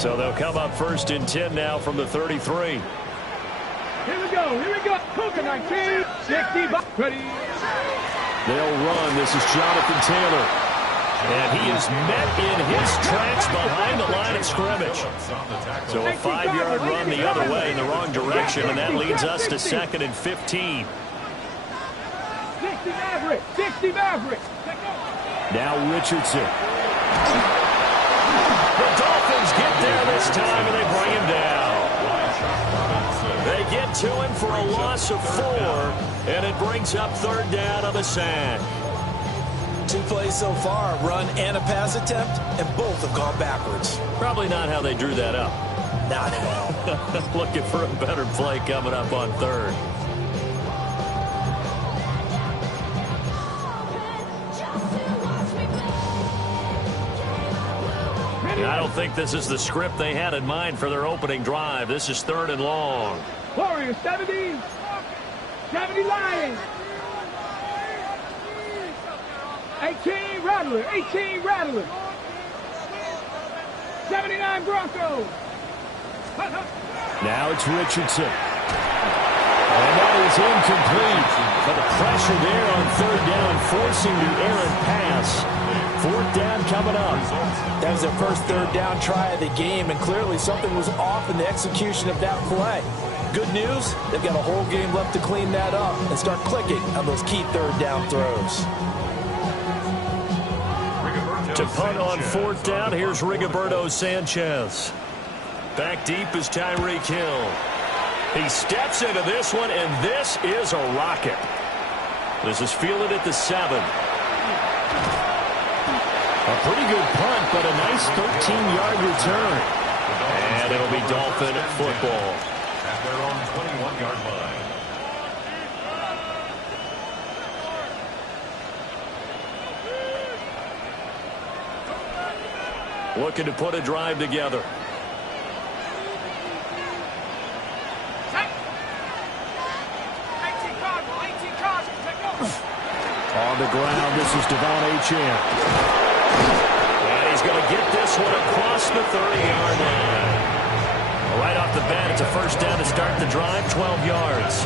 So they'll come up 1st and 10 now from the 33. Here we go. Cougar 19, 60, ready. They'll run. This is Jonathan Taylor. And he is met in his tracks behind the line of scrimmage. So a 5-yard run the other way in the wrong direction, and that leads us to 2nd and 15. 60 Maverick. Now Richardson. The Dolphins get there this time, and they bring him down. They get to him for a loss of 4, and it brings up 3rd down on the sack. 2 plays so far, a run and a pass attempt, and both have gone backwards. Probably not how they drew that up. Not at all. Looking for a better play coming up on 3rd. I don't think this is the script they had in mind for their opening drive. This is 3rd and long. Warriors 70 Lions. 18 Rattler. 79 Broncos. Now it's Richardson. And that is incomplete. But the pressure there on 3rd down, forcing the errant pass. 4th down coming up. That was their first 3rd down try of the game, and clearly something was off in the execution of that play. Good news, they've got a whole game left to clean that up and start clicking on those key 3rd down throws. To punt on 4th down, here's Rigoberto Sanchez. Back deep is Tyreek Hill. He steps into this one, and this is a rocket. This is fielded at the 7. A pretty good punt, but a nice 13-yard return. And it'll be Dolphin football. At their own 21-yard line. Looking to put a drive together. On the ground, this is Devon Achane. And he's going to get this one across the 30-yard line. Right off the bat, it's a 1st down to start the drive, 12 yards.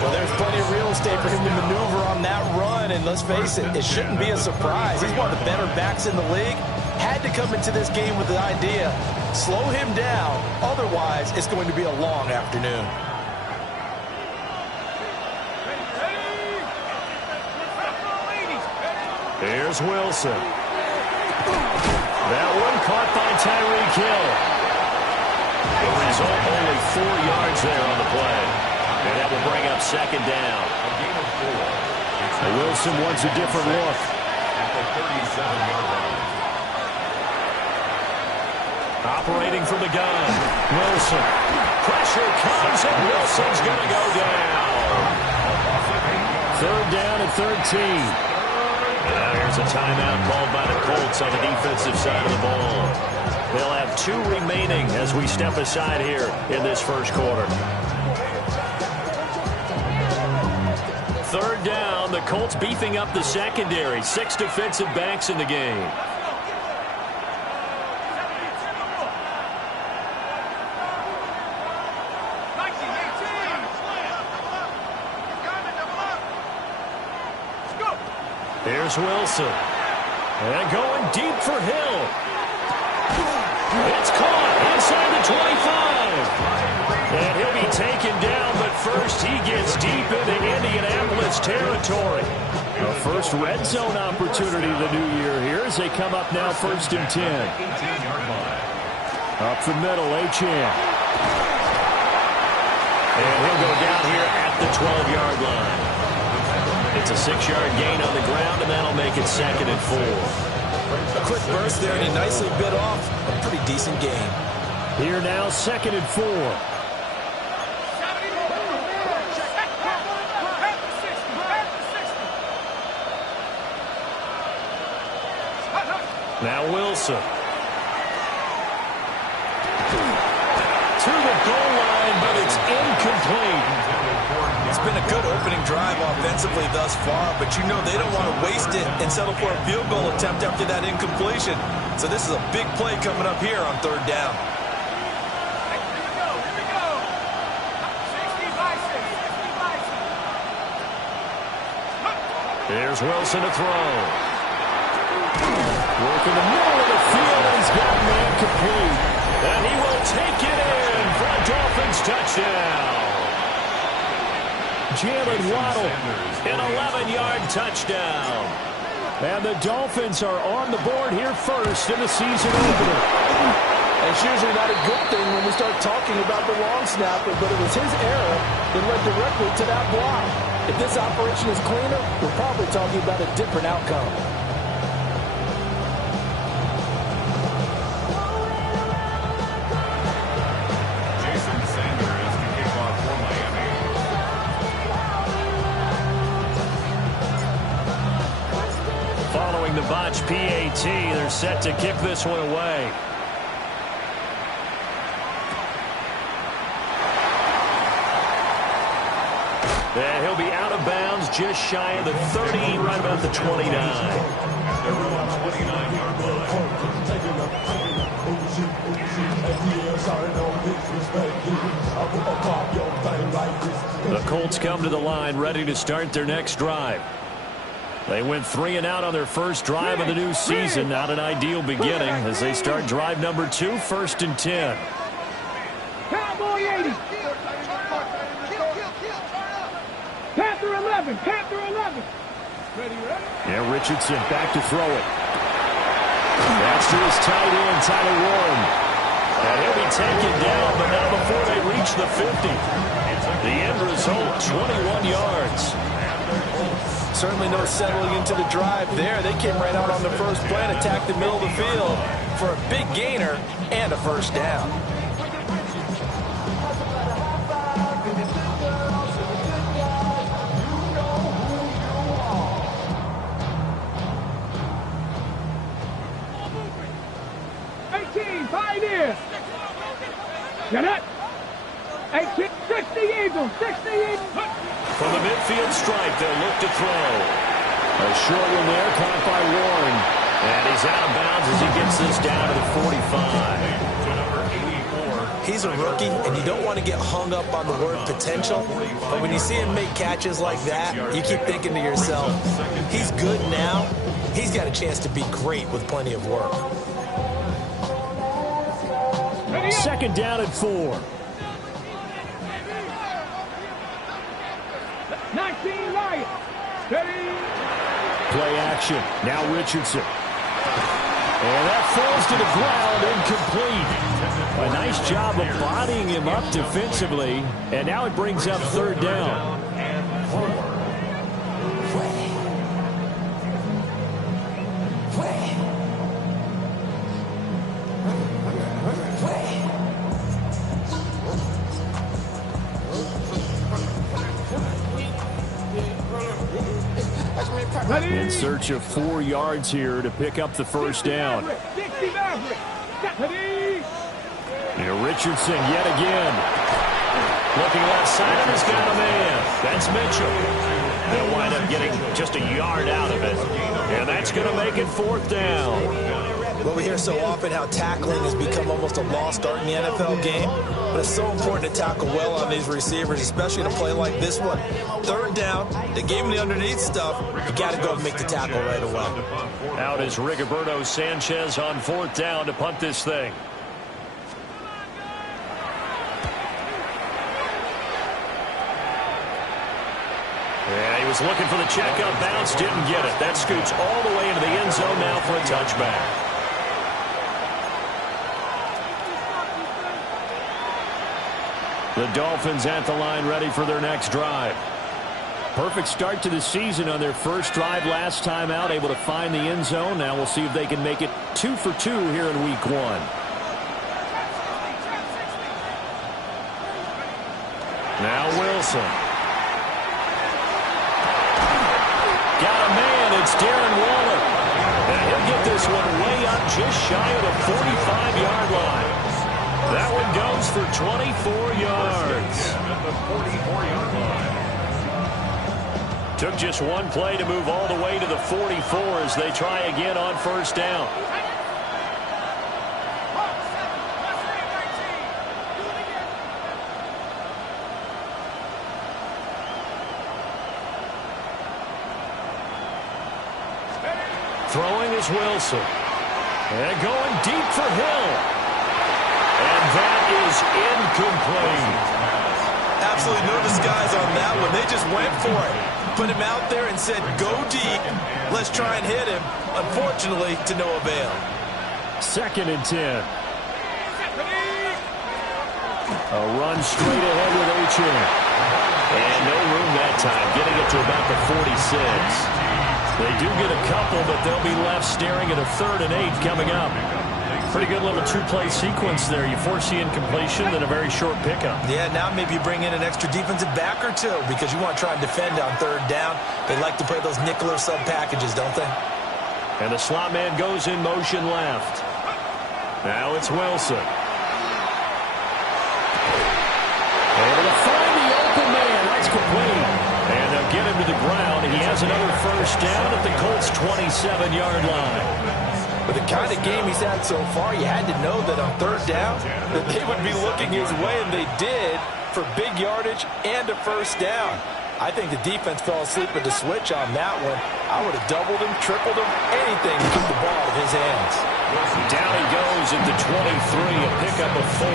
Well, there's plenty of real estate for him to maneuver on that run, and let's face it, it shouldn't be a surprise. He's one of the better backs in the league. Had to come into this game with the idea, slow him down, otherwise it's going to be a long afternoon. Here's Wilson. That one caught by Tyreek Hill. The result, only 4 yards there on the play. And that will bring up 2nd down. Wilson wants a different look. At the 37-yard line. Operating from the gun. Wilson. Pressure comes, and Wilson's going to go down. 3rd down and 13. Now here's a timeout called by the Colts on the defensive side of the ball. They'll have 2 remaining as we step aside here in this 1st quarter. 3rd down, the Colts beefing up the secondary. 6 defensive backs in the game. Here's Wilson. And going deep for Hill. It's caught inside the 25. And he'll be taken down, but first he gets deep into Indianapolis territory. A first red zone opportunity the new year here as they come up now 1st and 10. Up the middle, Achane. And he'll go down here at the 12-yard line. It's a 6-yard gain on the ground, and that'll make it 2nd and 4. A quick burst there, and he nicely bit off a pretty decent gain. Here now, 2nd and 4. Now Wilson. To the goal line, but it's incomplete. It's been a good opening drive offensively thus far, but you know they don't want to waste it and settle for a field goal attempt after that incompletion. So this is a big play coming up here on third down. Here's Wilson to throw. Working the middle of the field, and he's got a man complete. And he will take it in for a Dolphins touchdown. Jalen Waddle, an 11-yard touchdown. And the Dolphins are on the board here first in the season opener. It's usually not a good thing when we start talking about the long snapper, but it was his error that led directly to that block. If this operation is cleaner, we're probably talking about a different outcome. Jason Sanders to kick off for Miami. Following the botch PAT, they're set to kick this one away. And he'll be out of bounds just shy of the 30, right about the 29. They're on 29-yard line. The Colts come to the line ready to start their next drive. They went 3 and out on their first drive of the new season. Not an ideal beginning as they start drive number 2, 1st and 10. Cowboy 80. Panther 11. Panther 11. Ready, ready? Yeah, Richardson back to throw it. That's to his tight end, Tyler Warren. And he'll be taken down, but not before they reach the 50. The end result, 21 yards. Certainly no settling into the drive there. They came right out on the first play and attacked the middle of the field for a big gainer and a first down. Get it? 18, 60 Eagles, 60 Eagles. From the midfield stripe, they'll look to throw. A short one there, caught by Warren. And he's out of bounds as he gets this down to the 45. He's a rookie, and you don't want to get hung up on the word potential. But when you see him make catches like that, you keep thinking to yourself, he's good now. He's got a chance to be great with plenty of work. 2nd down and 4. 19 Lions. Ready? Play action. Now Richardson. And that falls to the ground, incomplete. A nice job of bodying him up defensively. And now it brings up 3rd down. In search of 4 yards here to pick up the first down. Richardson yet again. Looking left side, and he's got a man. That's Mitchell. They'll wind up getting just a yard out of it. And that's going to make it 4th down. Well, we hear so often how tackling has become almost a lost art in the NFL game. But it's so important to tackle well on these receivers, especially in a play like this one. 3rd down, they gave him the underneath stuff. You got to go and make the tackle right away. Out is Rigoberto Sanchez on 4th down to punt this thing. Yeah, he was looking for the checkup bounce, didn't get it. That scoots all the way into the end zone now for a touchback. The Dolphins at the line ready for their next drive. Perfect start to the season on their first drive last time out, able to find the end zone. Now we'll see if they can make it 2 for 2 here in week 1. Now Wilson. Got a man, it's Darren Waller. And he'll get this one way up just shy of the 45-yard line. That one goes for 24 yards. Took just one play to move all the way to the 44 as they try again on first down. Throwing is Wilson. And going deep for Hill. And that is incomplete. Absolutely no disguise on that one. They just went for it. Put him out there and said, go deep. Let's try and hit him. Unfortunately, to no avail. 2nd and 10. A run straight ahead with H.M. And no room that time. Getting it to about the 46. They do get a couple, but they'll be left staring at a 3rd and 8 coming up. Pretty good little two-play sequence there. You force the incompletion, then a very short pickup. Yeah, now maybe you bring in an extra defensive back or two because you want to try and defend on 3rd down. They like to play those nickel or sub packages, don't they? And the slot man goes in motion left. Now it's Wilson. Able to find the open man. That's complete. And they'll get him to the ground. He has another first down at the Colts' 27-yard line. With the kind of game he's had so far, you had to know that on 3rd down that they would be looking his way, and they did, for big yardage and a first down. I think the defense fell asleep at the switch on that one. I would have doubled him, tripled him, anything to keep the ball out of his hands. Down he goes at the 23, a pickup of 4.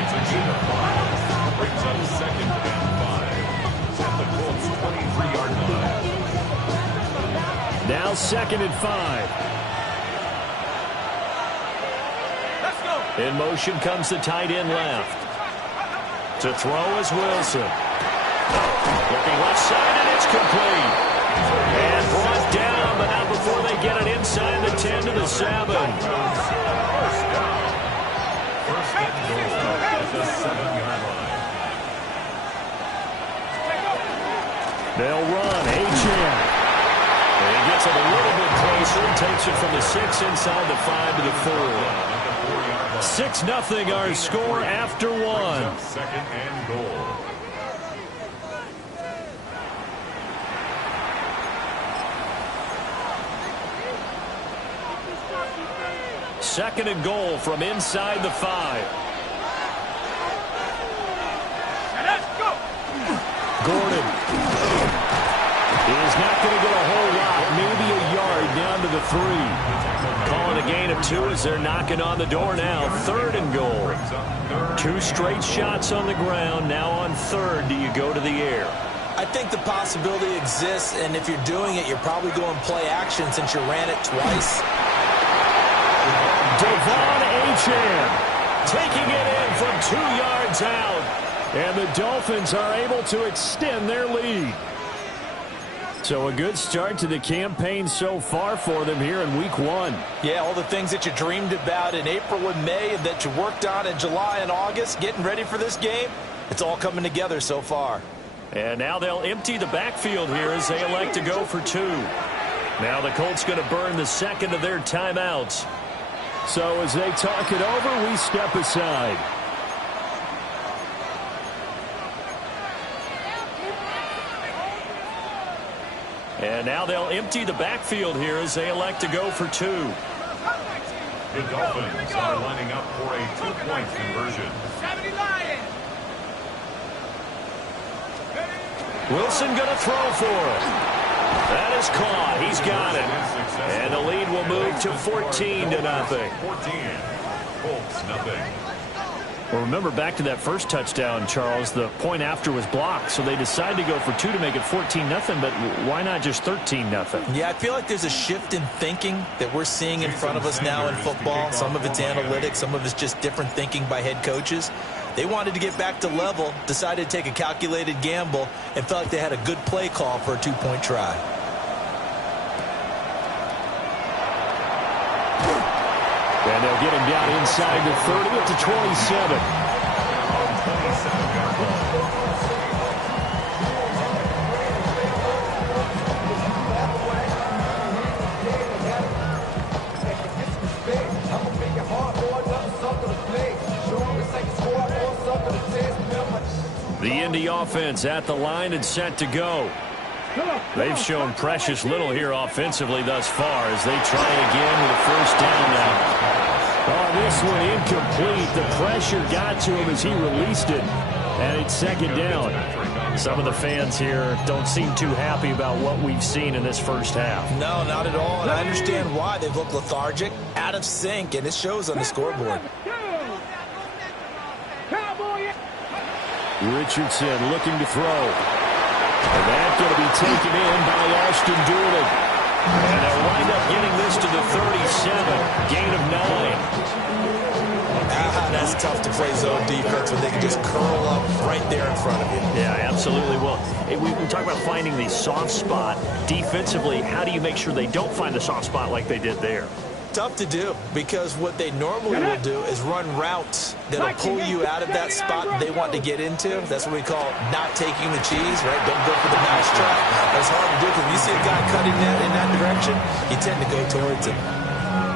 It's a gain of 5. Brings up 2nd and 5. At the Colts' 23-yard line. Now 2nd and 5. Let's go. In motion comes the tight end left. To throw is Wilson. Looking left side, and it's complete. And brought down, but not before they get it inside the 10 to the 7. First and goal at the 7-yard line. They'll run. H.M. And he gets it a little bit closer. Takes it from the 6 inside the 5 to the 4. 6-0 our score after 1. 2nd and goal. Second and goal from inside the 5. Let's go. Gordon is not going to get a whole lot, maybe a yard down to the 3. Calling a gain of 2 as they're knocking on the door now. 3rd and goal. 2 straight shots on the ground. Now on 3rd, do you go to the air? I think the possibility exists, and if you're doing it, you're probably going play action since you ran it twice. Devon Achane taking it in from 2 yards out. And the Dolphins are able to extend their lead. So a good start to the campaign so far for them here in week 1. Yeah, all the things that you dreamed about in April and May and that you worked on in July and August, getting ready for this game, it's all coming together so far. And now they'll empty the backfield here as they elect to go for 2. Now the Colts going to burn the 2nd of their timeouts. So as they talk it over, we step aside. And now they'll empty the backfield here as they elect to go for 2. The Dolphins are lining up for a 2-point conversion. 70 Lions. Wilson going to throw for it. That is caught. He's got it. And the lead will move to 14-0. 14. Colts, nothing. Well, remember back to that first touchdown, Charles, the point after was blocked, so they decided to go for 2 to make it 14-0, but why not just 13-0? Yeah, I feel like there's a shift in thinking that we're seeing in front of us now in football. Some of it's analytics, some of it's just different thinking by head coaches. They wanted to get back to level, decided to take a calculated gamble, and felt like they had a good play call for a 2-point try. And they'll get him down inside the 30 at the 27. The Indy offense at the line and set to go. They've shown precious little here offensively thus far as they try again with a first down now. Oh, this one incomplete. The pressure got to him as he released it, and it's second down. Some of the fans here don't seem too happy about what we've seen in this first half. No, not at all, and I understand why. They've looked lethargic, out of sync, and it shows on the scoreboard. Richardson looking to throw. And that's going to be taken in by Ashton Doolin. And they'll wind up getting this to the 37. Gain of 9. That's tough to play zone defense when they can just curl up right there in front of you. Yeah, absolutely. Well, we talk about finding the soft spot. Defensively, how do you make sure they don't find the soft spot like they did there? Tough to do, because what they normally will do is run routes that'll pull you out of that spot they want to get into. That's what we call not taking the cheese, right? Don't go for the mousetrap. That's hard to do, because when you see a guy cutting that in that direction, you tend to go towards him.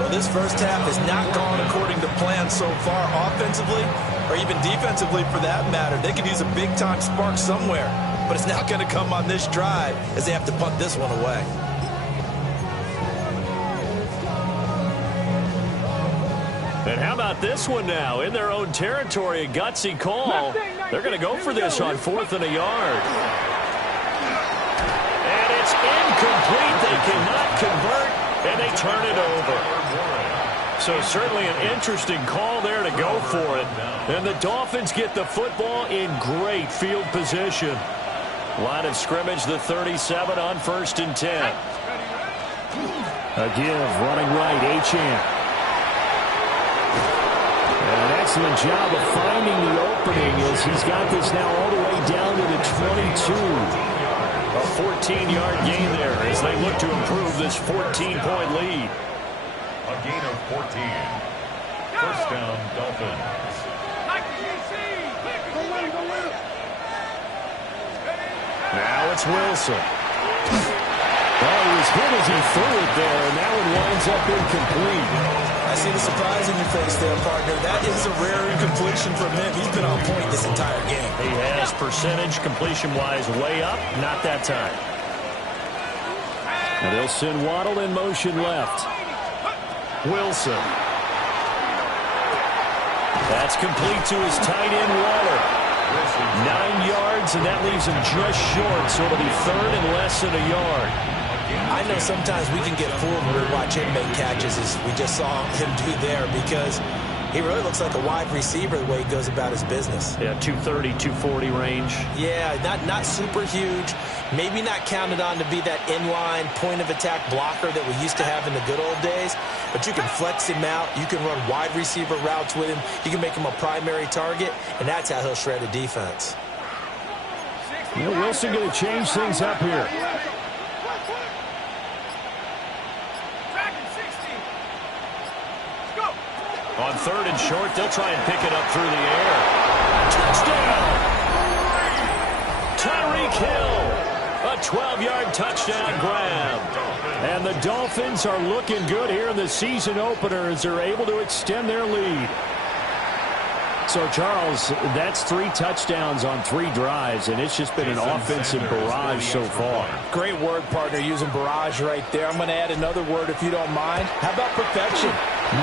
Well, this first half has not gone according to plan so far offensively, or even defensively for that matter. They could use a big-time spark somewhere, but it's not going to come on this drive as they have to punt this one away. And how about this one now? In their own territory, a gutsy call. They're going to go for this on 4th and a yard. And it's incomplete. They cannot convert, and they turn it over. So certainly an interesting call there to go for it. And the Dolphins get the football in great field position. Line of scrimmage, the 37 on 1st and 10. A give, running right, Achane. An excellent job of finding the opening as he's got this now all the way down to the 22. A 14-yard gain there as they look to improve this 14-point lead. A gain of 14. First down, Dolphins. Now it's Wilson. Well, he was hit as he threw it there, and that one winds up incomplete. I see the surprise in your face there, partner. That is a rare incompletion from him. He's been on point this entire game. He has percentage, completion-wise, way up. Not that time. And they'll send Waddle in motion left. Wilson. That's complete to his tight end, Waller. 9 yards, and that leaves him just short, so it'll be 3rd and less than a yard. I know sometimes we can get fooled when we watch him make catches, as we just saw him do there, because he really looks like a wide receiver the way he goes about his business. Yeah, 230, 240 range. Yeah, not super huge. Maybe not counted on to be that inline point-of-attack blocker that we used to have in the good old days, but you can flex him out. You can run wide receiver routes with him. You can make him a primary target, and that's how he'll shred a defense. You know, Wilson going to change things up here. On 3rd and short, they'll try and pick it up through the air. Touchdown! Tyreek Hill, a 12-yard touchdown grab. And the Dolphins are looking good here in the season opener as they're able to extend their lead. So, Charles, that's 3 touchdowns on 3 drives, and it's just been an offensive barrage so far. Great word, partner, using barrage right there. I'm going to add another word if you don't mind. How about perfection?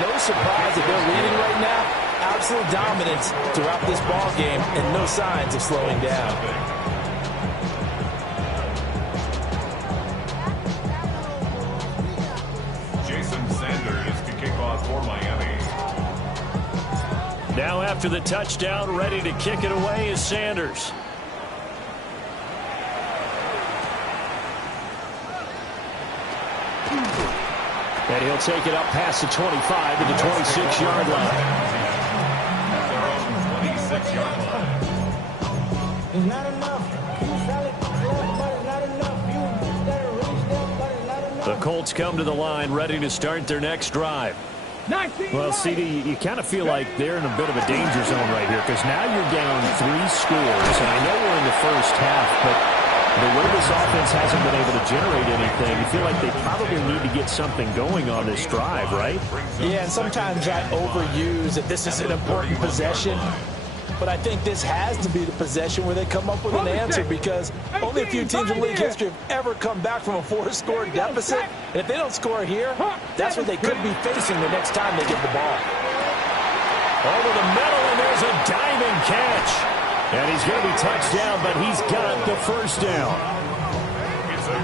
No surprise that they're leading right now. Absolute dominance throughout this ball game and no signs of slowing down. Jason Sanders to kick off for Miami. Now after the touchdown, ready to kick it away is Sanders. And he'll take it up past the 25 to the 26-yard line. 26-yard line. It's not enough. The Colts come to the line ready to start their next drive. Well, CD, you kind of feel like they're in a bit of a danger zone right here because now you're down 3 scores, and I know we're in the first half, but the way this offense hasn't been able to generate anything, you feel like they probably need to get something going on this drive, right? Yeah, and sometimes I overuse that this is an important possession. But I think this has to be the possession where they come up with an answer, because only a few teams in league history have ever come back from a 4-score deficit. And if they don't score here, that's what they could be facing the next time they get the ball. Over the middle, and there's a diving catch. And he's going to be touched down, but he's got the first down.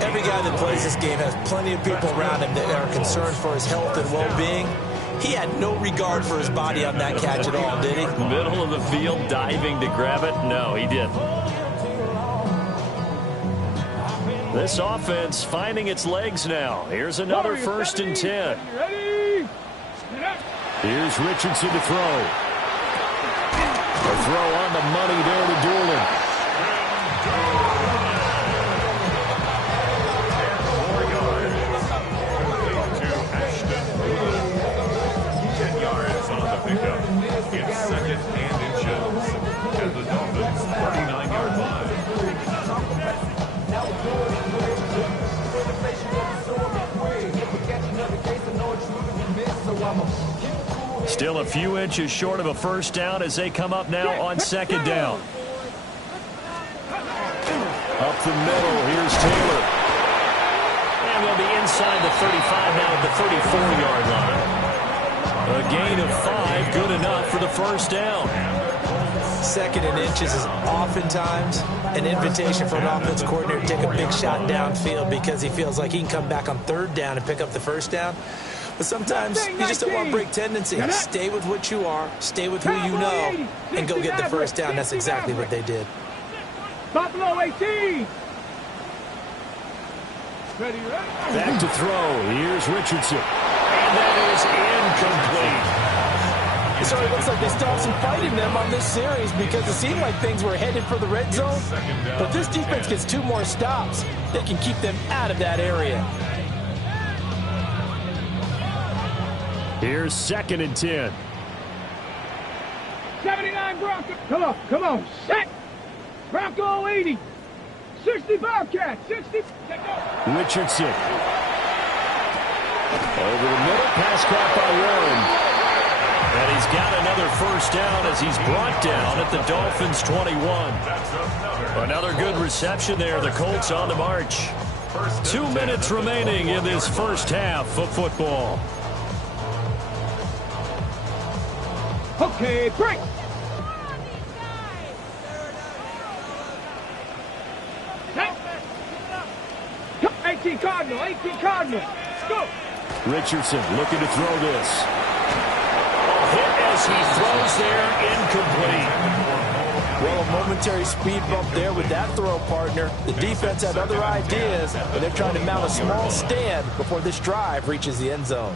Every guy that plays this game has plenty of people around him that are concerned for his health and well-being. He had no regard for his body on that catch at all, did he? Middle of the field, diving to grab it? No, he didn't. This offense finding its legs now. Here's another 1st and 10. Here's Richardson to throw. A throw on the money there to Doolin. It's 2nd and inches at the Dolphins' 39-yard line. Still a few inches short of a first down as they come up now on 2nd down. Up the middle, here's Taylor. And they'll be inside the 35 now at the 34-yard line. A gain of 5, good enough for the first down. 2nd and inches is oftentimes an invitation for an offense coordinator to take a big shot downfield because he feels like he can come back on 3rd down and pick up the first down. But sometimes you just don't want to break tendency. Stay with what you are, stay with who you know, and go get the first down. That's exactly what they did. Buffalo 18. Back to throw. Here's Richardson. And that is incomplete. So it looks like they still have some fight in them on this series because it seemed like things were headed for the red zone. But this defense gets 2 more stops. They can keep them out of that area. Here's 2nd and 10. 79 Bronco. Come on. Set. Bronco 80. 60 Bobcat. 60. Richardson. Over the middle, pass caught by Warren. And he's got another first down as he's brought down at the Dolphins' 21. Another good reception there. The Colts on the march. 2 minutes remaining in this first half of football. Okay, break. Hey. 18 Cardinal. 18 Cardinal. Let's go. Richardson looking to throw this. Hit as he throws there, incomplete. Well, a momentary speed bump there with that throw, partner. The defense had other ideas, but they're trying to mount a small stand before this drive reaches the end zone.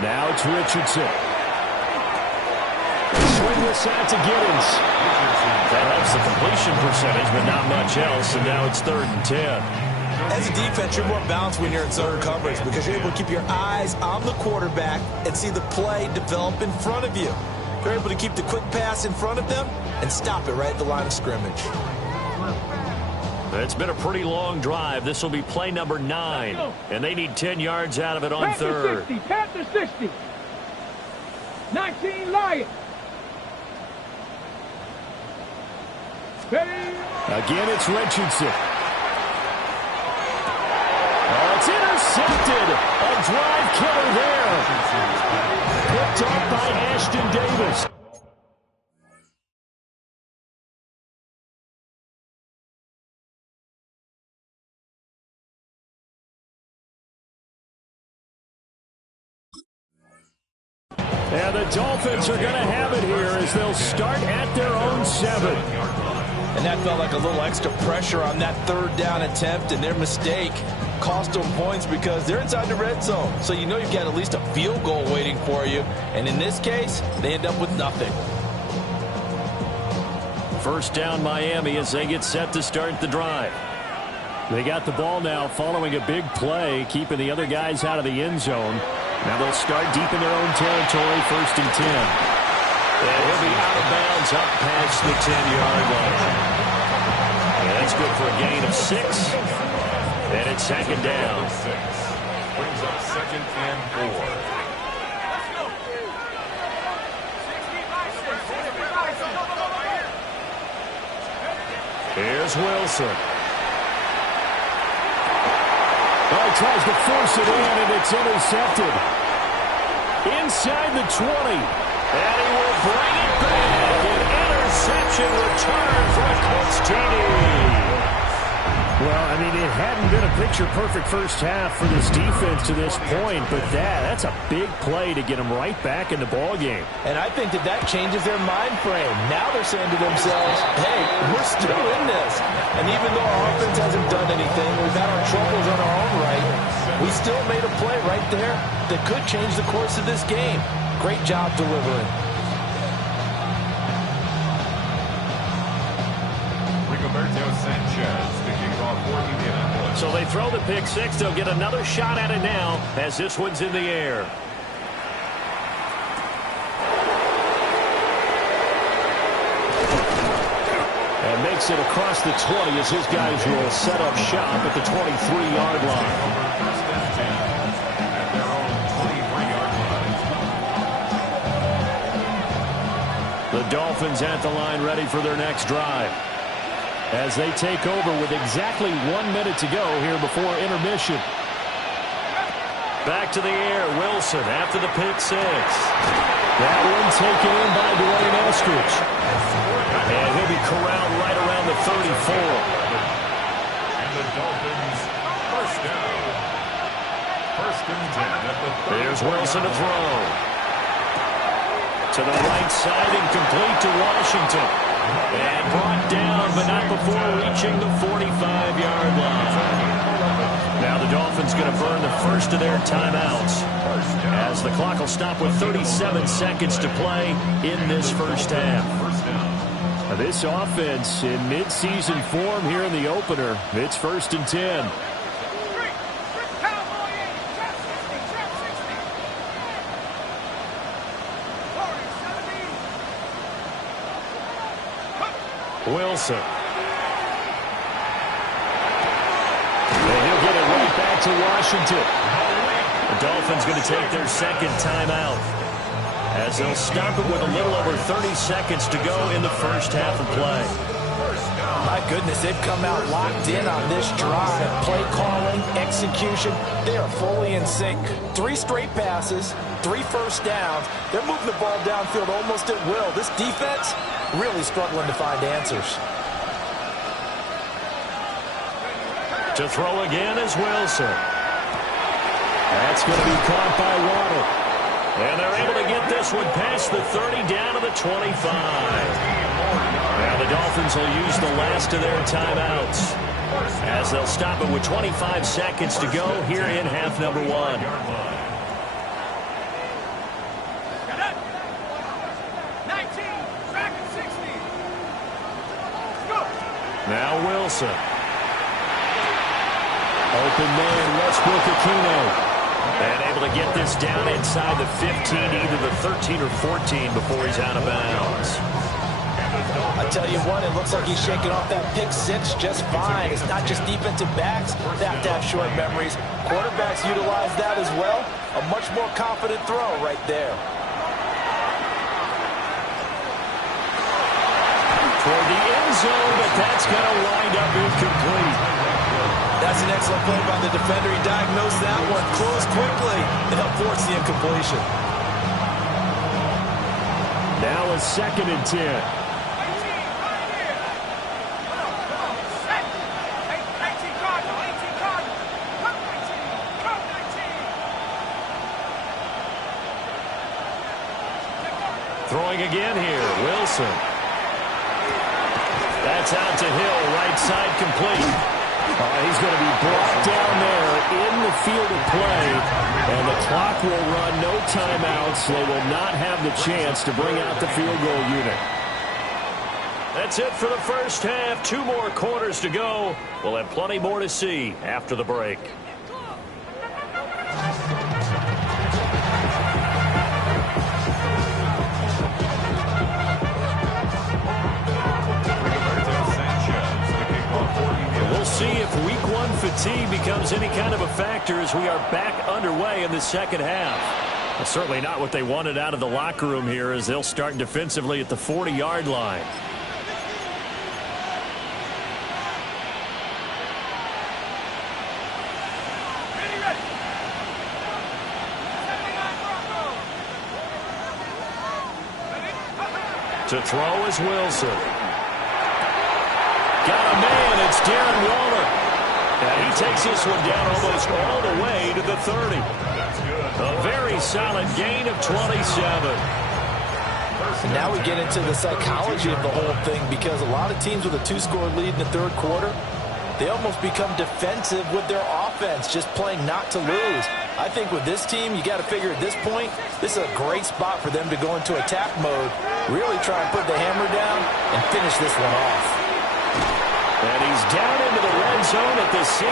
Now it's Richardson. Swing this out to Giddens. That helps the completion percentage, but not much else, and now it's 3rd and 10. As a defense, you're more balanced when you're in zone coverage because you're able to keep your eyes on the quarterback and see the play develop in front of you. You're able to keep the quick pass in front of them and stop it right at the line of scrimmage. It's been a pretty long drive. This will be play number 9, and they need 10 yards out of it on 3rd. Panther 60. 19 Lions. Again, it's Richardson. Oh, it's intercepted. A drive killer there. Picked up by Ashton Davis. And the Dolphins are going to have it here as they'll start at their own 7. And that felt like a little extra pressure on that 3rd down attempt, and their mistake cost them points because they're inside the red zone. So you know you've got at least a field goal waiting for you. And in this case, they end up with nothing. First down Miami as they get set to start the drive. They got the ball now following a big play, keeping the other guys out of the end zone. Now they'll start deep in their own territory, 1st and 10. And he'll be out of bounds up past the 10-yard line. And that's good for a gain of 6. And it's 2nd down. Brings up 2nd and 4. Here's Wilson. Oh, he tries to force it in, and it's intercepted. Inside the 20. And he will bring it back. An interception return for a Colts TD. Well, I mean, it hadn't been a picture-perfect first half for this defense to this point, but that's a big play to get them right back in the ballgame. And I think that changes their mind frame. Now they're saying to themselves, hey, we're still in this. And even though our offense hasn't done anything, we've had our troubles on our own right, we still made a play right there that could change the course of this game. Great job delivering. Rigoberto Sanchez to kick off for Indianapolis. So they throw the pick six. They'll get another shot at it now as this one's in the air. And makes it across the 20 as his guys will set up shop at the 23-yard line. First and 10 at their own 23-yard line. The Dolphins at the line ready for their next drive as they take over with exactly 1 minute to go here before intermission. Back to the air, Wilson after the pick six. That one taken in by Dwayne Eskridge. And he'll be corralled right around the 34. And the Dolphins first down. First and 10 at the 34. Here's Wilson to throw. To the right side and complete to Washington. And brought down, but not before reaching the 45-yard line. Now the Dolphins going to burn the first of their timeouts as the clock will stop with 37 seconds to play in this first half. Now this offense in midseason form here in the opener. It's first and 10. Wilson. And he'll get it right back to Washington. The Dolphins going to take their second timeout as they'll stop it with a little over 30 seconds to go in the first half of play. My goodness, they've come out locked in on this drive. Play calling, execution, they are fully in sync. 3 straight passes, 3 first downs. They're moving the ball downfield almost at will. This defense really struggling to find answers. To throw again is Wilson. That's going to be caught by Waddle. And they're able to get this one past the 30 down to the 25. Now the Dolphins will use the last of their timeouts as they'll stop it with 25 seconds to go here in half number 1. Now Wilson. Open man, Westbrook-Ikhine. And able to get this down inside the 15, either the 13 or 14 before he's out of bounds. I tell you what, it looks like he's shaking off that pick six just fine. It's not just defensive backs that have to have short memories. Quarterbacks utilize that as well. A much more confident throw right there. Toward the end zone, but that's going to wind up incomplete. That's an excellent play by the defender. He diagnosed that one, closed quickly, and helped force the incompletion. Now a second and 10. Throwing again here, Wilson. That's out to Hill, right side complete. He's going to be brought down there in the field of play, and the clock will run, no timeouts. They will not have the chance to bring out the field goal unit. That's it for the first half. 2 more quarters to go. We'll have plenty more to see after the break. We'll see if week 1 fatigue becomes any kind of a factor as we are back underway in the second half. Well, certainly not what they wanted out of the locker room here as they'll start defensively at the 40-yard line. To throw is Wilson. Got a man. It's Darren Waller. And he takes this one down almost all the way to the 30. A very solid gain of 27. And now we get into the psychology of the whole thing, because a lot of teams with a 2-score lead in the third quarter, they almost become defensive with their offense, just playing not to lose. I think with this team, you got to figure at this point, this is a great spot for them to go into attack mode, really try and put the hammer down and finish this one off. And he's down into the red zone at the 16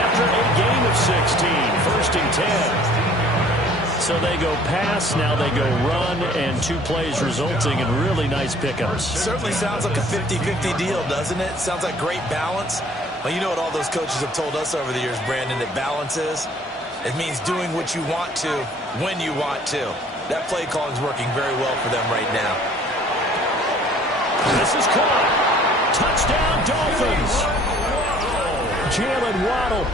after a gain of 16. 1st and 10. So they go pass, now they go run, and 2 plays resulting in really nice pickups. Certainly sounds like a 50-50 deal, doesn't it? Sounds like great balance. Well, you know what all those coaches have told us over the years, Brandon, that balance is? It means doing what you want to when you want to. That play calling is working very well for them right now. This is caught. Touchdown, Dolphins. Jalen Waddle.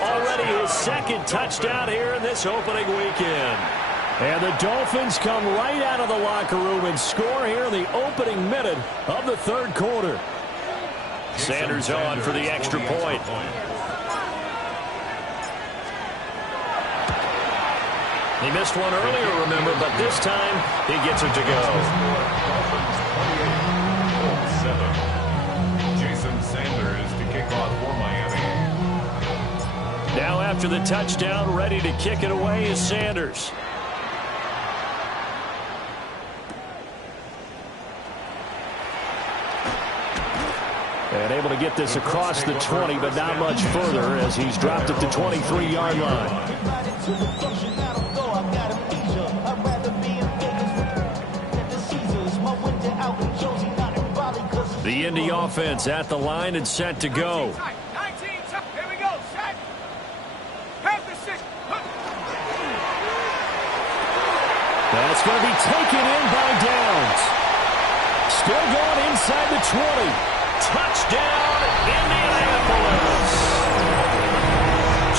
Already his 2nd touchdown here in this opening weekend. And the Dolphins come right out of the locker room and score here in the opening minute of the third quarter. Sanders on for the extra point. He missed one earlier, remember, but this time he gets it to go. Jason Sanders to kick off for Miami. Now after the touchdown, ready to kick it away is Sanders. And able to get this across the 20, but not much further as he's dropped at the 23-yard line. The Indy offense at the line and set to go. That's going to be taken in by Downs. Still going inside the 20. Touchdown, Indianapolis.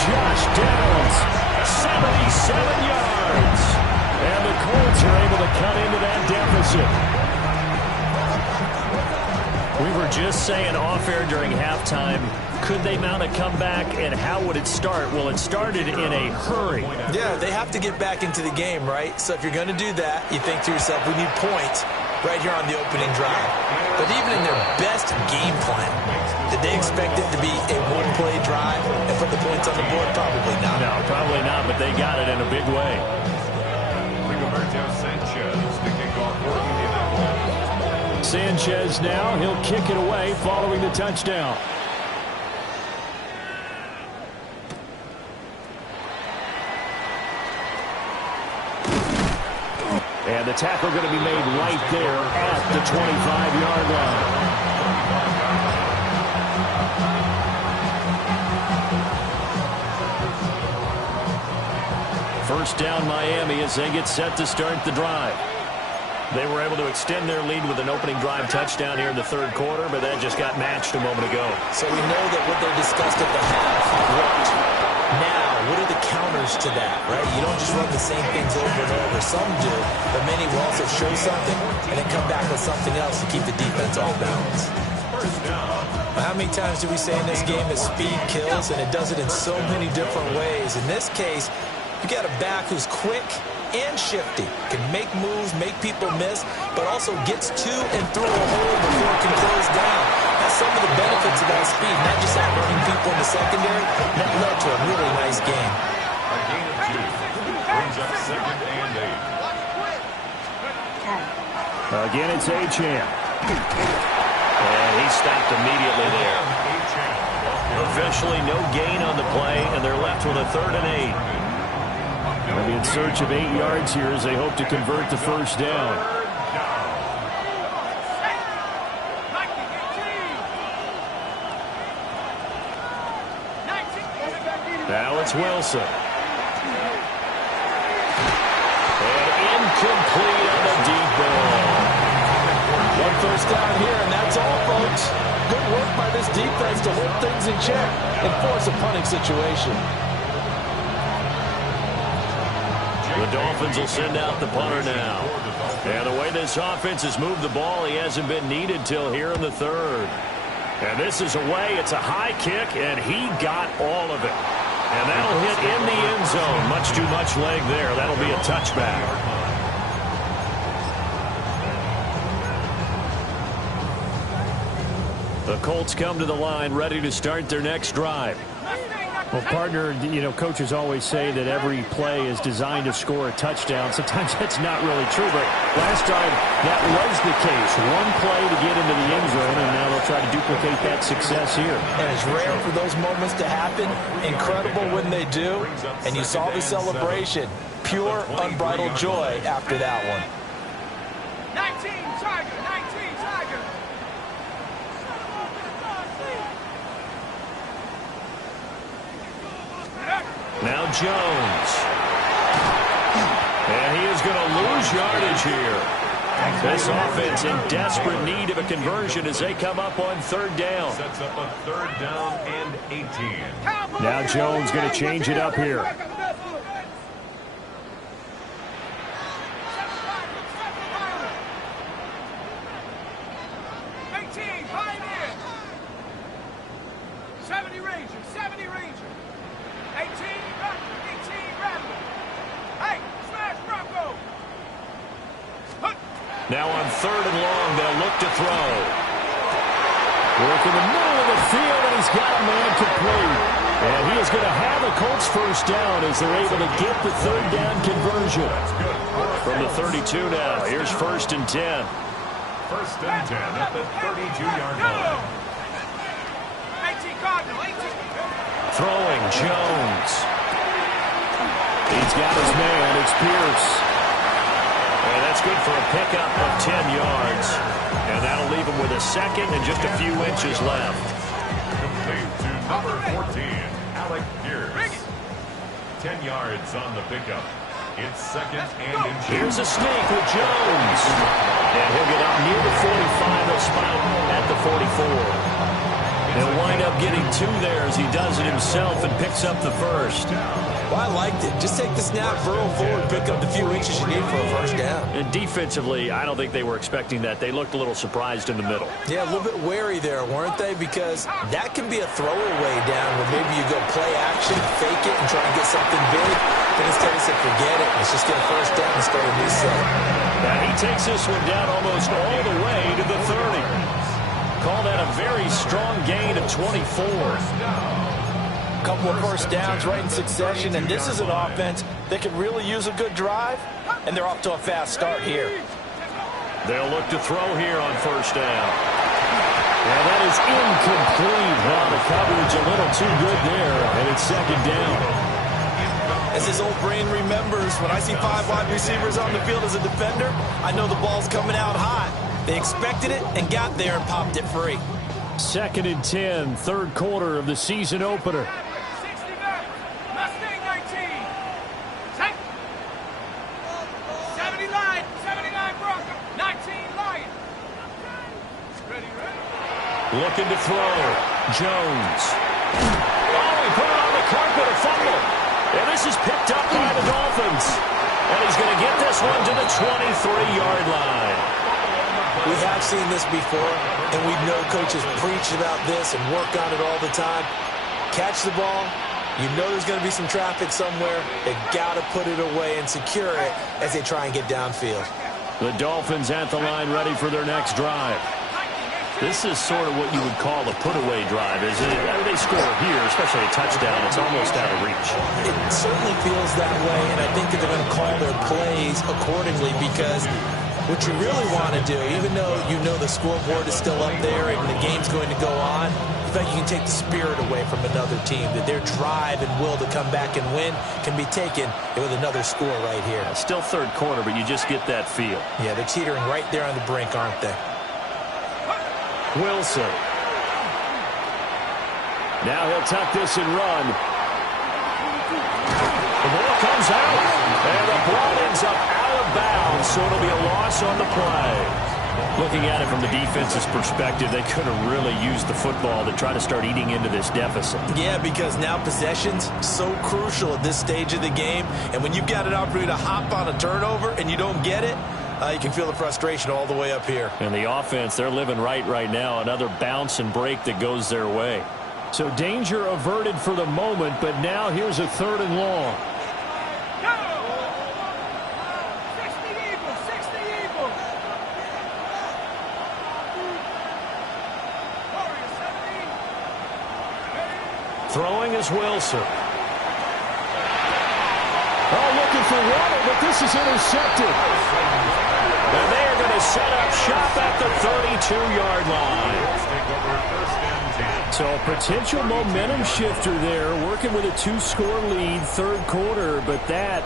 Josh Downs, 77 yards. And the Colts are able to cut into that deficit. We were just saying off-air during halftime, could they mount a comeback, and how would it start? Well, it started in a hurry. Yeah, they have to get back into the game, right? So if you're going to do that, you think to yourself, we need points right here on the opening drive. But even in their best game plan, did they expect it to be a one-play drive and put the points on the board? Probably not. No, probably not, but they got it in a big way. Rigoberto Sanchez to kick off for Indianapolis. Sanchez now, he'll kick it away following the touchdown. And the tackle going to be made right there at the 25-yard line. First down, Miami, as they get set to start the drive. They were able to extend their lead with an opening drive touchdown here in the third quarter, but that just got matched a moment ago. So we know that what they discussed at the half worked. Now, what are the counters to that, right? You don't just run the same things over and over. Some do, but many will also show something and then come back with something else to keep the defense off balance. How many times do we say in this game that speed kills, and it does it in so many different ways? In this case, you got a back who's quick and shifty, can make moves, make people miss, but also gets to and through a hole before it can close down. That's some of the benefits of that speed, not just outrunning people in the secondary. That led to a really nice game. A gain of 2 brings up 2nd and 8. Again, it's Achane. And he stopped immediately there. Officially no gain on the play, and they're left with a 3rd and 8. They'll be in search of 8 yards here as they hope to convert the first down. Now it's Wilson. And incomplete on the deep ball. One first down here, and that's all, folks. Good work by this defense to hold things in check and force a punting situation. The Dolphins will send out the punter now. And the way this offense has moved the ball, he hasn't been needed till here in the third. And this is away. It's a high kick, and he got all of it. And that'll hit in the end zone. Much too much leg there. That'll be a touchback. The Colts come to the line ready to start their next drive. Well, partner, coaches always say that every play is designed to score a touchdown. Sometimes that's not really true, but last time that was the case. One play to get into the end zone, and now they'll try to duplicate that success here. And it's rare for those moments to happen. Incredible when they do. And you saw the celebration. Pure, unbridled joy after that one. 19, Tiger, 19, Tiger. Now Jones. And he is going to lose yardage here. This offense in desperate need of a conversion as they come up on third down. Sets up a third down and 18. Now Jones going to change it up here. Now on third and long, they'll look to throw. Work in the middle of the field, and he's got a man complete. And he is going to have a Colts first down as they're able to get the third down conversion. From the 32 now, here's first and 10. First and 10 at the 32-yard line. Throwing, Jones. He's got his man, it's Pierce. And that's good for a pickup of 10 yards. And that'll leave him with a second and just a few inches left. Complete to number 14, Alec Pierce. 10 yards on the pickup. It's second and inches. Here's a sneak with Jones. And he'll get up near the 45. He'll spot at the 44. He'll wind up getting two there as he does it himself and picks up the first. Well, I liked it. Just take the snap, burrow forward, pick up the few inches you need for a first down. And defensively, I don't think they were expecting that. They looked a little surprised in the middle. Yeah, a little bit wary there, weren't they? Because that can be a throwaway down where maybe you go play action, fake it, and try to get something big. But instead he said, forget it. Let's just get a first down and start a new set. Now he takes this one down almost all the way to the 30. Call that a very strong gain of 24. A couple of first downs right in succession, and this is an offense that could really use a good drive, and they're off to a fast start here. They'll look to throw here on first down. And that is incomplete. Well, the coverage a little too good there, and it's second down. As his old brain remembers, when I see 5 wide receivers on the field as a defender, I know the ball's coming out hot. They expected it and got there and popped it free. Second and 10, third quarter of the season opener. 60 back. Mustang 19. Set. 70 Lion. 79 Bronco. 19 Lion. Ready. Looking to throw. Jones. Oh, he put it on the carpet, a fumble. And this is picked up by the Dolphins. And he's going to get this one to the 23-yard line. We have seen this before, and we know coaches preach about this and work on it all the time. Catch the ball. You know there's going to be some traffic somewhere. They've got to put it away and secure it as they try and get downfield. The Dolphins at the line ready for their next drive. This is sort of what you would call a put-away drive, isn't it? I mean, they score here, especially a touchdown. It's almost out of reach. It certainly feels that way, and I think that they're going to call their plays accordingly because what you really want to do, even though you know the scoreboard is still up there and the game's going to go on, in fact, you can take the spirit away from another team, that their drive and will to come back and win can be taken with another score right here. Still third quarter, but you just get that feel. Yeah, they're teetering right there on the brink, aren't they? Wilson. Now he'll tuck this and run. The ball comes out, and the ball ends up out of bounds, so it'll be a loss on the play. Looking at it from the defense's perspective, they could have really used the football to try to start eating into this deficit. Yeah, because now possession's so crucial at this stage of the game. And when you've got an opportunity to hop on a turnover and you don't get it, you can feel the frustration all the way up here. And the offense, they're living right now. Another bounce and break that goes their way. So danger averted for the moment, but now here's a 3rd and long. Throwing is Wilson. Oh, looking for water, but this is intercepted. And they are going to set up shop at the 32-yard line. So a potential momentum shifter there, working with a 2-score lead, 3rd quarter, but that,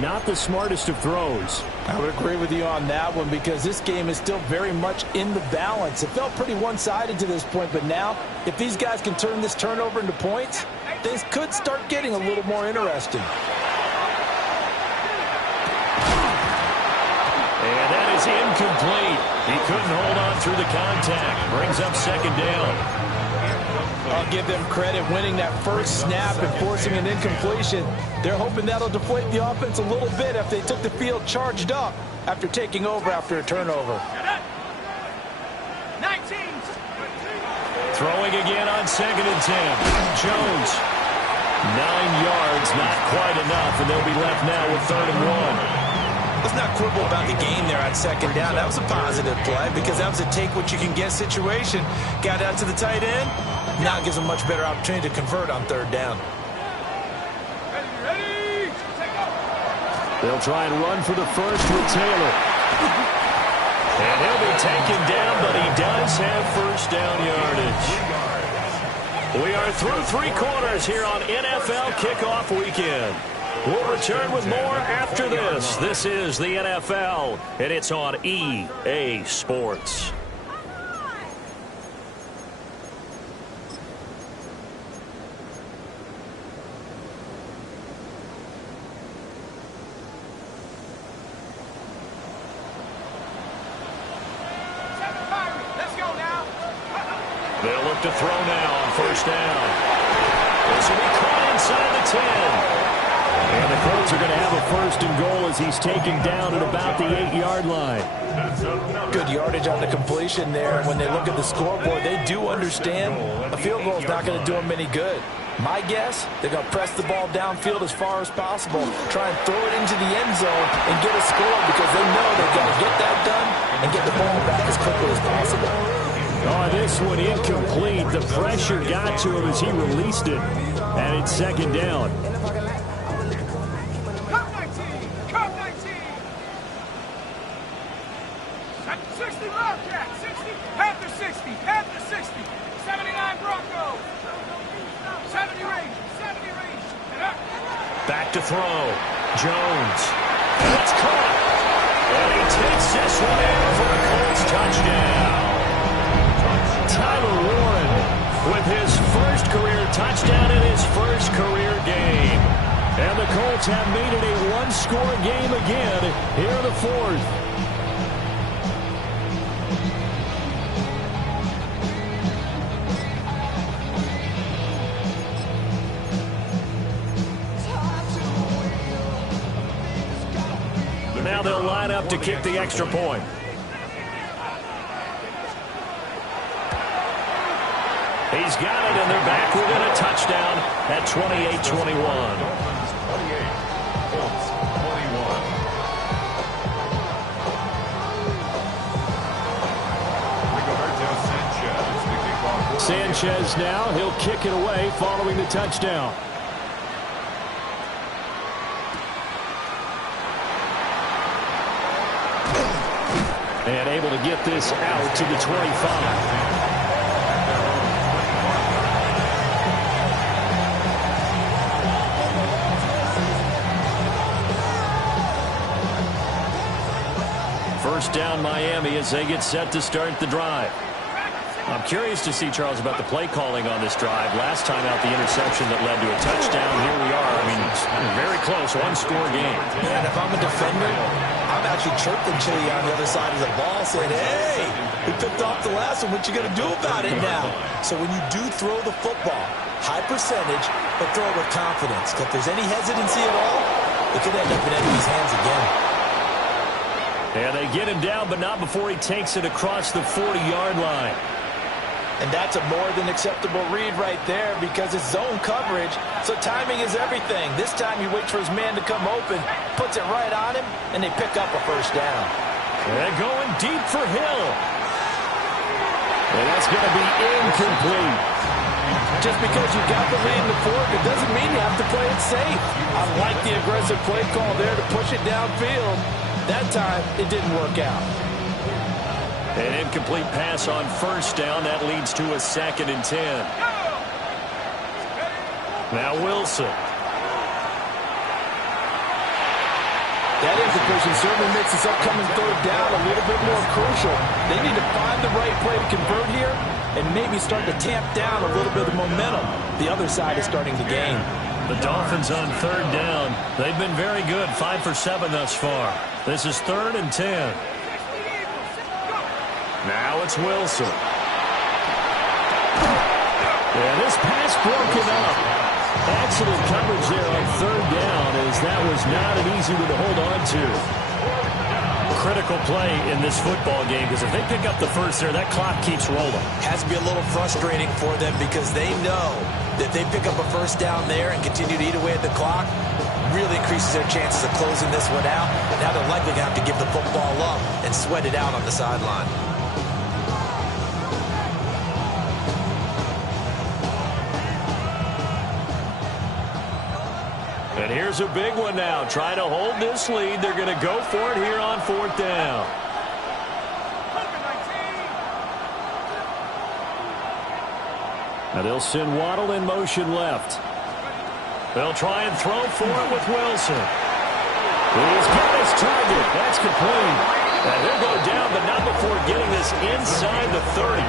not the smartest of throws. I would agree with you on that one because this game is still very much in the balance. It felt pretty one-sided to this point, but now if these guys can turn this turnover into points, things could start getting a little more interesting. And that is incomplete. He couldn't hold on through the contact. Brings up 2nd down. I'll give them credit winning that first snap and forcing an incompletion. They're hoping that'll deflate the offense a little bit if they took the field charged up after taking over after a turnover. 19. Throwing again on 2nd and 10. Jones. 9 yards, not quite enough, and they'll be left now with 3rd and 1. Let's not quibble about the game there on 2nd down. That was a positive play because that was a take-what-you-can-get situation. Got out to the tight end. Now gives them a much better opportunity to convert on 3rd down. Ready? They'll try and run for the first with Taylor. And he'll be taken down, but he does have 1st down yardage. We are through 3 quarters here on NFL Kickoff Weekend. We'll return with more after this. This is the NFL, and it's on EA Sports. They'll look to throw now on 1st down. This will be caught inside the 10. And the Colts are going to have a 1st and goal as he's taken down at about the 8-yard line. Good yardage on the completion there. When they look at the scoreboard, they do understand a field goal is not going to do them any good. My guess, they're going to press the ball downfield as far as possible, try and throw it into the end zone and get a score because they know they've got to get that done and get the ball back as quickly as possible. Oh, this one incomplete. The pressure got to him as he released it. And it's 2nd down. Cut 19. Cut 19. 60 Wildcat. 60. Panther 60. Panther 60. 79 Broncos. 70 Rangers. 70 Rangers. Back to throw. Jones. And it's caught. And he takes this one in for a Colts touchdown. Tyler Warren with his 1st career touchdown in his 1st career game. And the Colts have made it a 1-score game again here in the 4th. Now they'll line up to kick the extra point. He's got it, and they're back within a touchdown at 28-21. Sanchez now, he'll kick it away following the touchdown. And able to get this out to the 25. First down Miami as they get set to start the drive. I'm curious to see, Charles, about the play calling on this drive. Last time out, the interception that led to a touchdown. Here we are. I mean, very close, one-score game. And if I'm a defender, I'm actually chirping Chili on the other side of the ball saying, hey, we picked off the last one. What you going to do about it now? So when you do throw the football, high percentage, but throw it with confidence. If there's any hesitancy at all, it could end up in enemy's hands again. And they get him down, but not before he takes it across the 40-yard line. And that's a more than acceptable read right there because it's zone coverage, so timing is everything. This time he waits for his man to come open, puts it right on him, and they pick up a first down. And going deep for Hill. And that's going to be incomplete. Just because you got the lead in the fourth, it doesn't mean you have to play it safe. I like the aggressive play call there to push it downfield. That time, it didn't work out. An incomplete pass on first down. That leads to a 2nd and 10. Now Wilson. That incompletion certainly makes this upcoming third down a little bit more crucial. They need to find the right play to convert here and maybe start to tamp down a little bit of momentum. The other side is starting to gain. The Dolphins on third down. They've been very good, 5 for 7 thus far. This is 3rd and 10. Now it's Wilson. And this pass broken up. Excellent coverage there on third down, as that was not an easy one to hold on to. Critical play in this football game, because if they pick up the first there, that clock keeps rolling. Has to be a little frustrating for them because they know that they pick up a first down there and continue to eat away at the clock, really increases their chances of closing this one out. Now they're likely going to have to give the football up and sweat it out on the sideline. And here's a big one now. Trying to hold this lead. They're going to go for it here on 4th down. Now they'll send Waddle in motion left. They'll try and throw for it with Wilson. He's got his target. That's complete. And they'll go down, but not before getting this inside the 30.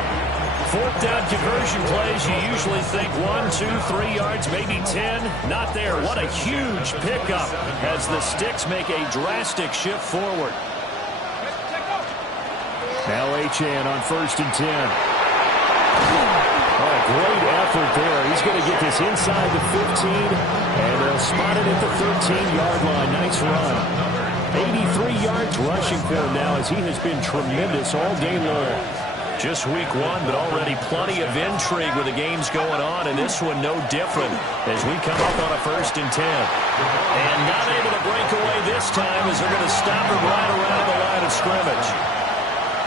4th down conversion plays, you usually think 1, 2, 3 yards, maybe 10. Not there. What a huge pickup as the Sticks make a drastic shift forward. Now Achane on 1st and 10. Oh, great effort there. He's going to get this inside the 15, and they'll spot it at the 13-yard line. Nice run. 83 yards rushing for him now, as he has been tremendous all game long. Just week 1, but already plenty of intrigue with the games going on, and this one no different as we come up on a 1st and 10. And not able to break away this time as they're going to stop it right around the line of scrimmage.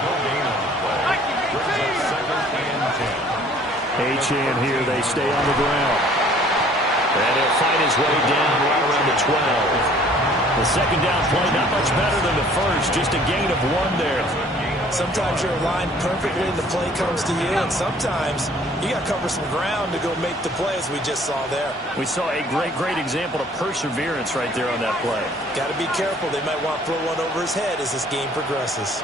No gain on the play. Brings up 2nd and 10. Achane here, they stay on the ground. And he'll fight his way down right around the 12. The 2nd down play, not much better than the first, just a gain of 1 there. Sometimes you're aligned perfectly and the play comes to you, and sometimes you got to cover some ground to go make the play, as we just saw there. We saw a great example of perseverance right there on that play. Got to be careful. They might want to throw one over his head as this game progresses.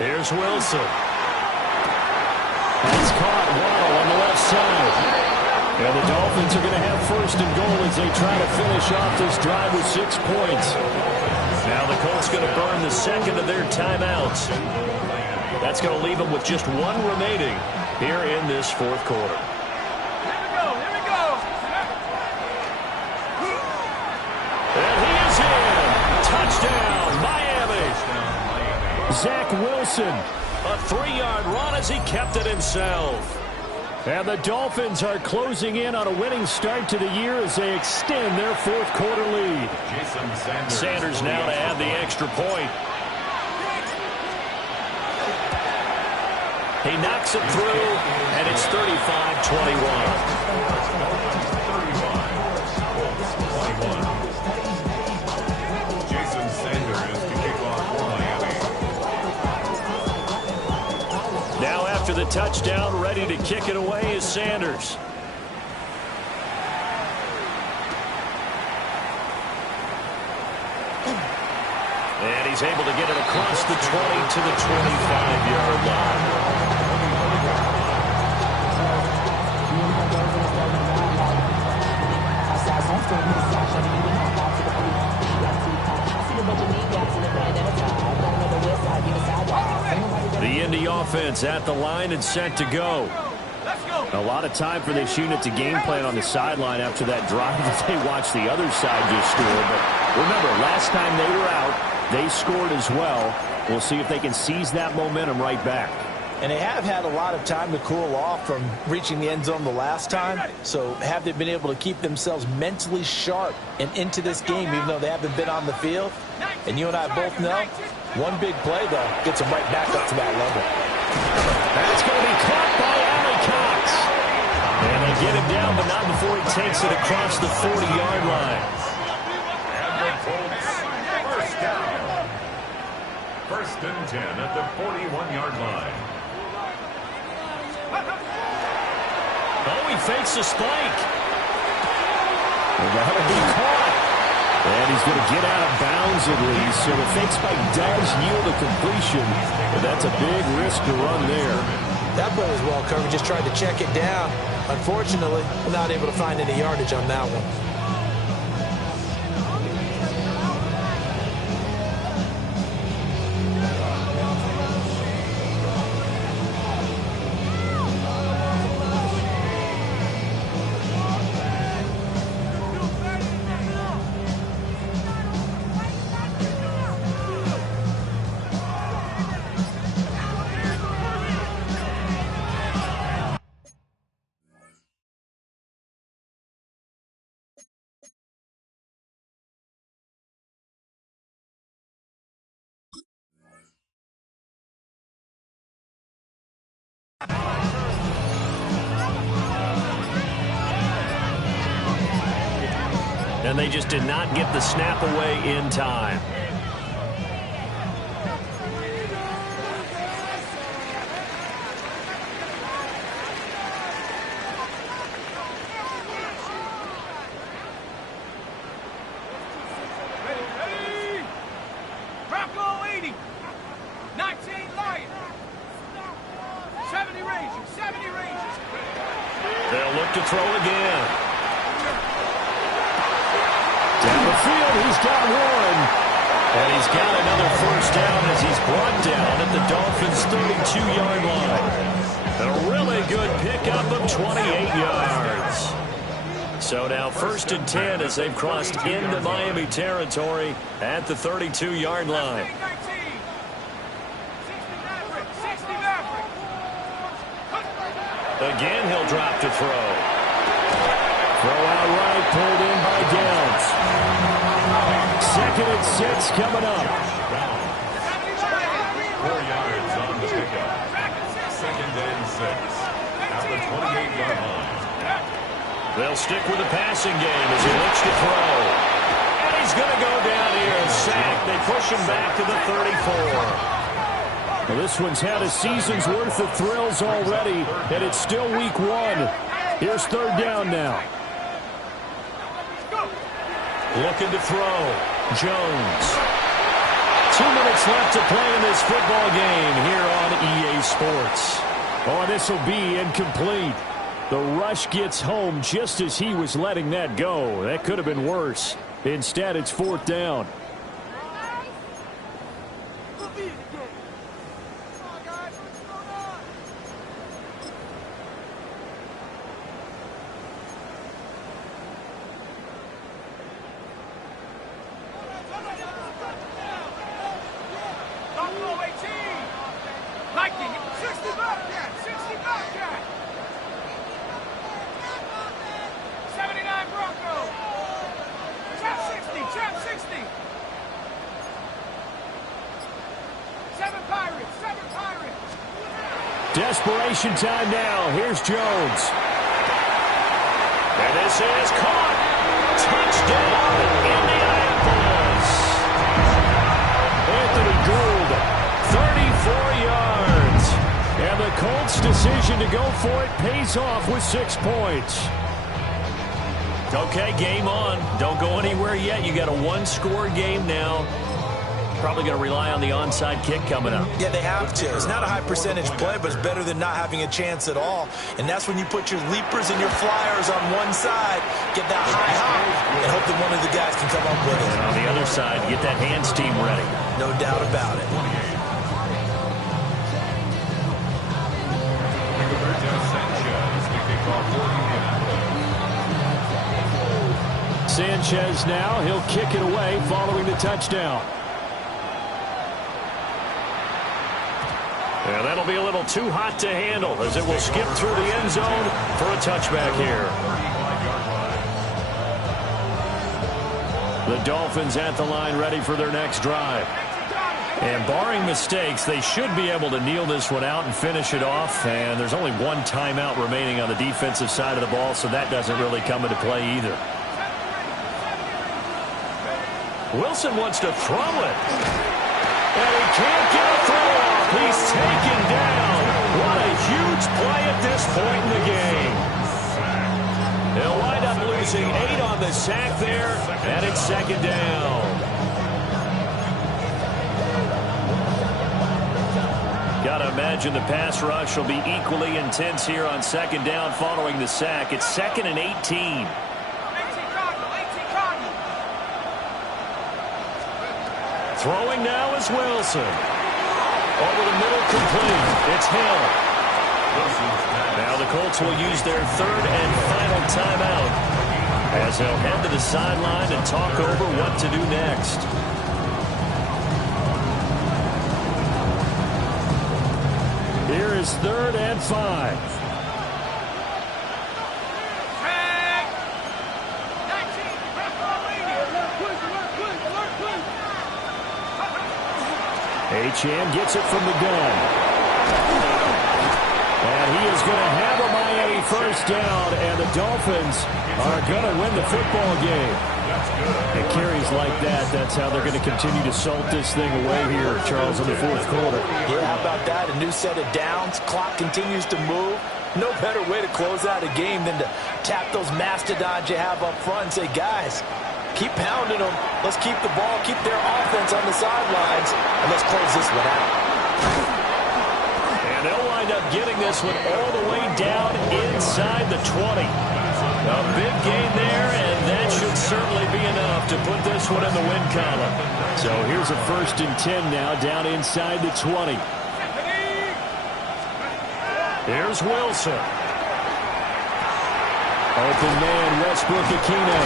Here's Wilson. That's caught. Waddle on the left side. And the Dolphins are going to have 1st and goal as they try to finish off this drive with 6 points. Now the Colts going to burn the 2nd of their timeouts. That's going to leave them with just 1 remaining here in this 4th quarter. Here we go. And he is in. Touchdown, Miami. Zach Wilson, a 3-yard run as he kept it himself. And the Dolphins are closing in on a winning start to the year as they extend their 4th quarter lead. Sanders now to add the extra point. He knocks it through, and it's 35-21. Now after the touchdown, ready to kick it away is Sanders. And he he's able to get it across the 20 to the 25-yard line. The Indy offense at the line and set to go. A lot of time for this unit to game plan on the sideline after that drive that they watched the other side just score. But remember, last time they were out, they scored as well. We'll see if they can seize that momentum right back. And they have had a lot of time to cool off from reaching the end zone the last time. So have they been able to keep themselves mentally sharp and into this game, even though they haven't been on the field? And you and I both know, one big play, though, gets them right back up to that level. That's going to be caught by Allie Cox. And they get him down, but not before he takes it across the 40-yard line. And the Colts, first down. First and 10 at the 41-yard line. Oh, he fakes a spike. And that'll be caught. And he's going to get out of bounds at least. So the fake spike does yield a completion. But that's a big risk to run there. That play was well covered. Just tried to check it down. Unfortunately, not able to find any yardage on that one. And they just did not get the snap away in time. Ready? Bronco 80. 19 Lions. 70 Rangers. 70 Rangers. They'll look to throw again. Down the field, he's got one. And he's got another first down as he's brought down at the Dolphins' 32-yard line. A really good pickup of 28 yards. So now 1st and 10 as they've crossed into Miami territory at the 32-yard line. 60 Maverick. Again, he'll drop to throw. Throw out right, pulled in by Downs. 2nd and 6 coming up. 4 yards on the pickup. 2nd and 6 at the 28-yard line. They'll stick with the passing game as he looks to throw. And he's going to go down here and sack. They push him back to the 34. Well, this one's had a season's worth of thrills already, and it's still week 1. Here's 3rd down now. Looking to throw. Jones. 2 minutes left to play in this football game here on EA Sports. Oh, this will be incomplete. The rush gets home just as he was letting that go. That could have been worse. Instead, it's 4th down. Desperation time now. Here's Jones. And this is caught. Touchdown, Indianapolis. Anthony Gould, 34 yards. And the Colts' decision to go for it pays off with 6 points. Okay, game on. Don't go anywhere yet. You got a 1-score game now. probably going to rely on the onside kick coming up. Yeah, they have to. It's not a high percentage play, but it's better than not having a chance at all. And that's when you put your leapers and your flyers on one side, get that high hop, and hope that one of the guys can come up with it. And on the other side, get that hands team ready. No doubt about it. Sanchez now, he'll kick it away following the touchdown. And that'll be a little too hot to handle as it will skip through the end zone for a touchback here. The Dolphins at the line ready for their next drive. And barring mistakes, they should be able to kneel this one out and finish it off. And there's only one timeout remaining on the defensive side of the ball, so that doesn't really come into play either. Wilson wants to throw it. And he can't get a throw off. He's taken down. What a huge play at this point in the game. They'll wind up losing 8 on the sack there, and it's second down. Got to imagine the pass rush will be equally intense here on second down following the sack. It's 2nd and 18. Throwing now is Wilson. Over the middle, complete. It's Hill. Now the Colts will use their 3rd and final timeout as they'll head to the sideline and talk over what to do next. Here is 3rd and 5. Acham gets it from the gun. And he is going to have a Miami first down, and the Dolphins are going to win the football game. And carries like that, that's how they're going to continue to salt this thing away here, Charles, in the 4th quarter. Yeah, how about that? A new set of downs. Clock continues to move. No better way to close out a game than to tap those mastodons you have up front and say, guys, keep pounding them. Let's keep the ball, keep their offense on the sidelines, and let's close this one out. And they'll wind up getting this one all the way down inside the 20. A big gain there, and that should certainly be enough to put this one in the win column. So here's a 1st and 10 now down inside the 20. Here's Wilson. Open man, Westbrook-Ikhine.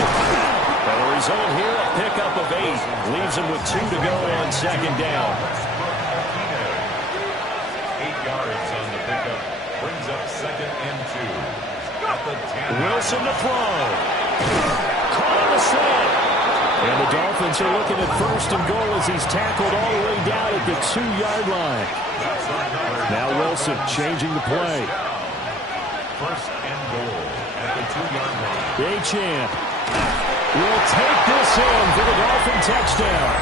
And the result here, a pickup of 8. Leaves him with 2 to go on second down. 8 yards on the pickup. Brings up 2nd and 2. At the 10. Wilson to throw. Caught on the slant. And the Dolphins are looking at 1st and goal as he's tackled all the way down at the 2-yard line. Now Wilson changing the play. 1st and goal at the 2-yard line. Acham will take this in for the Dolphin touchdown.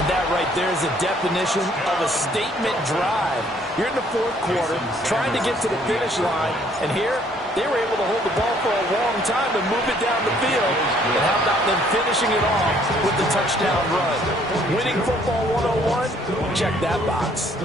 And that right there is a definition of a statement drive. You're in the 4th quarter, trying to get to the finish line, and here they were able to hold the ball for a long time and move it down the field. And how about them finishing it off with the touchdown run? Winning football 101? Check that box.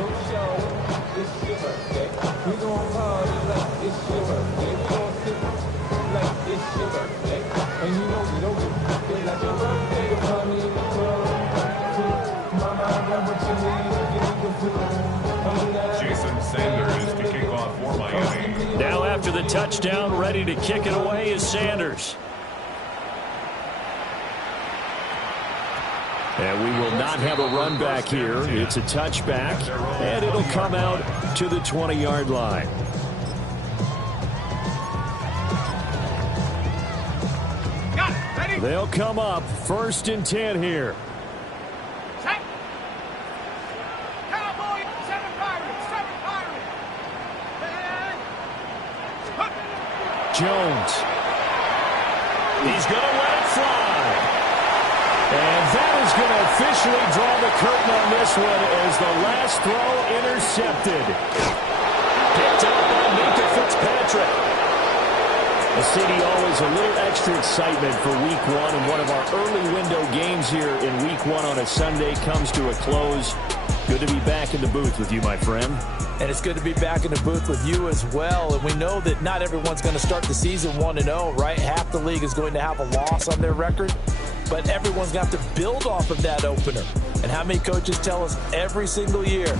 Jason Sanders to kick off for Miami. Now after the touchdown, ready to kick it away is Sanders. And we will not have a run back here. It's a touchback, and it'll come out to the 20-yard line. They'll come up 1st and 10 here. Set. Cowboys, 7 Pirates, 7 Pirates. Jones. He's going to let it fly. And that is going to officially draw the curtain on this one as the last throw intercepted. Picked up by Minka Fitzpatrick. A CD, always a little extra excitement for Week 1, and one of our early window games here in Week 1 on a Sunday comes to a close. Good to be back in the booth with you, my friend. And it's good to be back in the booth with you as well. And we know that not everyone's going to start the season 1-0, right? Half the league is going to have a loss on their record. But everyone's going to have to build off of that opener. And how many coaches tell us every single year,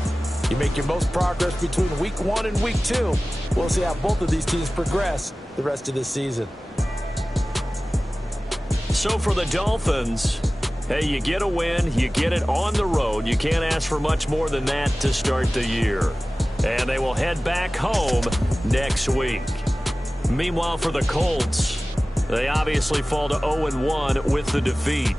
you make your most progress between Week 1 and Week 2. We'll see how both of these teams progress the rest of this season. So for the Dolphins, hey, you get a win, you get it on the road. You can't ask for much more than that to start the year. And they will head back home next week. Meanwhile, for the Colts, they obviously fall to 0-1 with the defeat.